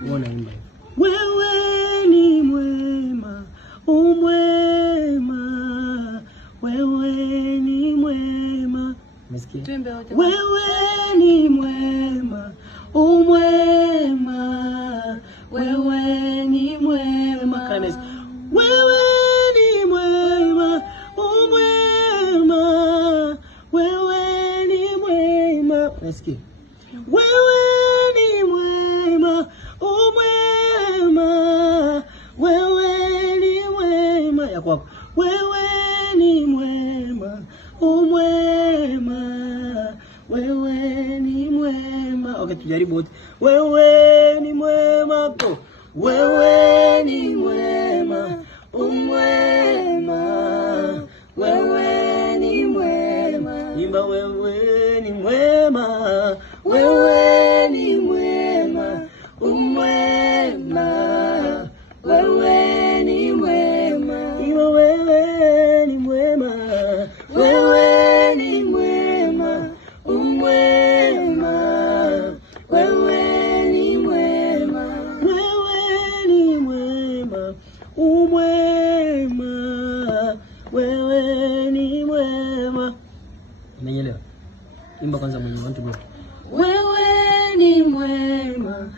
Unaimba wewe ni mwema, umwema, wewe ni mwema. Umesikia? Wewe ni mwema, umwema, wewe ni mwema. Wewe ni mwema, umwema, wewe ni mwema. Umesikia? Wewe ni mwema, umwema, wewe ni mwema. Ya kwako. Wewe ni mwema, umwema, wewe ni mwema. Okay, tujaribu wote. Wewe ni mwema to. Wewe ni mwema, umwema, wewe ni mwema. Imba wewe ni mwema, wewe ni mwema, umwema, wewe ni mwema. Imba wewe ni mwema, wewe ni mwema, umwema, wewe ni mwema. Wewe ni mwema, umwema, wewe ni mwema. Umeelewa? Imba kwanza mwenye wantu bro. Wewe ni mwema.